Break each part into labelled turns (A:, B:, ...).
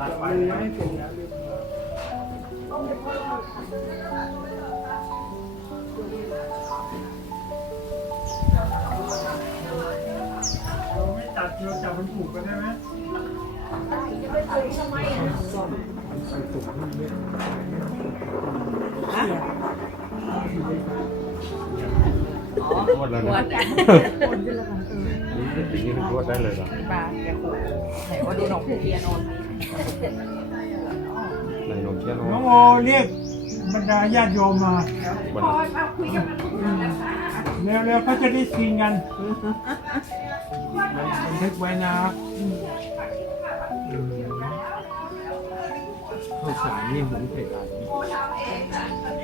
A: ลืมไม่เป็นแล้วลืมเราไม่ตัดเราจับมันถูกกันได้ไหมใส่ถุงมันเยอะ
B: นวด แล้วนะนี่สิ่งนี้นวดได้เลยเหรอ
C: ปลาแกขู่ไหนว่าดูน้องเพียโนน
B: ไหนนมเที่ยวน
A: น้อง
B: ม
A: โอเรียกบรรดาญาติโยมมา
B: วัน
A: เร็วๆเขาจะได้ซีนกันบันทึกไว้นะข้าวสารนี่หุงเผ็ดอะไร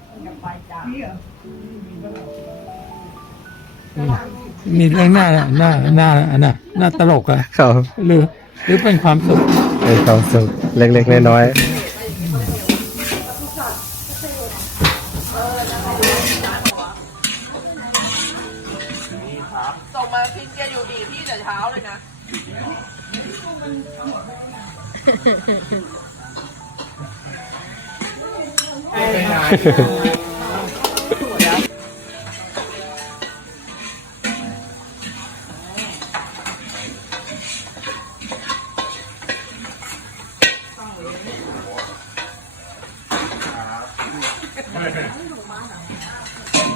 C: มีเหรอ
A: มีเรื่องหน้าหน้าหน้าอันน่ะหน้าตลกอะ
B: ครับ
A: หรือ หรือเป็นความสุข
B: เป็นความสุขเล็กๆน้อย
C: ส่งมาพินแกอยู่ดีที่แต่เช้าเลยนะ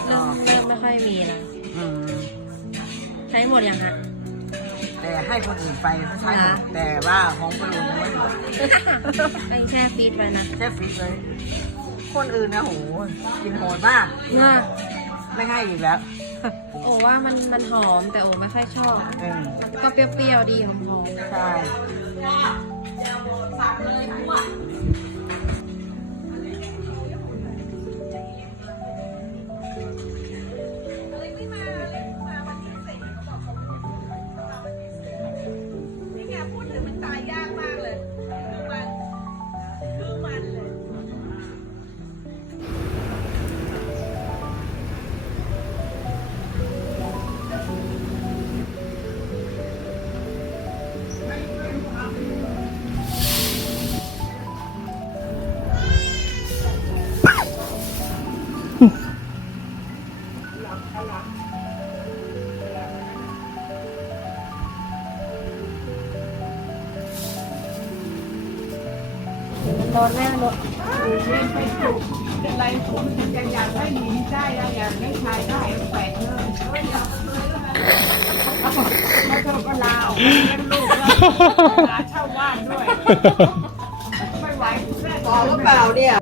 D: เริ่มเริ่มไม่ค่อยมีแล้วใช้หมดยังฮะ
C: แต่ให้คนอื่นไปเขาใช้หมดแต่ว่าของคนอื่นยังไม่หมด
D: ไอ้แช่ฟีดไว้นะ
C: แค่ฟิตเลย คนอื่นนะโหกินโหดมาก
D: ว่า
C: ไม่ให้อีกแล้ว
D: โอ้ว่ามันมันหอมแต่โอ้ไม่ค่อยชอบ
C: เออ
D: มันก็เปรี้ยวๆดีหอม
C: ใช่
D: ๆ นอนแน่เลย
E: อะไรผมจะอยากให้หนีได้อยากให้ชายได้แขวนเลยแล้วเธอก็ลาออกไปเลี้ยงลูกแล้วลาเช่าบ้านด้วยไม่ไหว
C: ต่อหรือเปล่าเนี่ย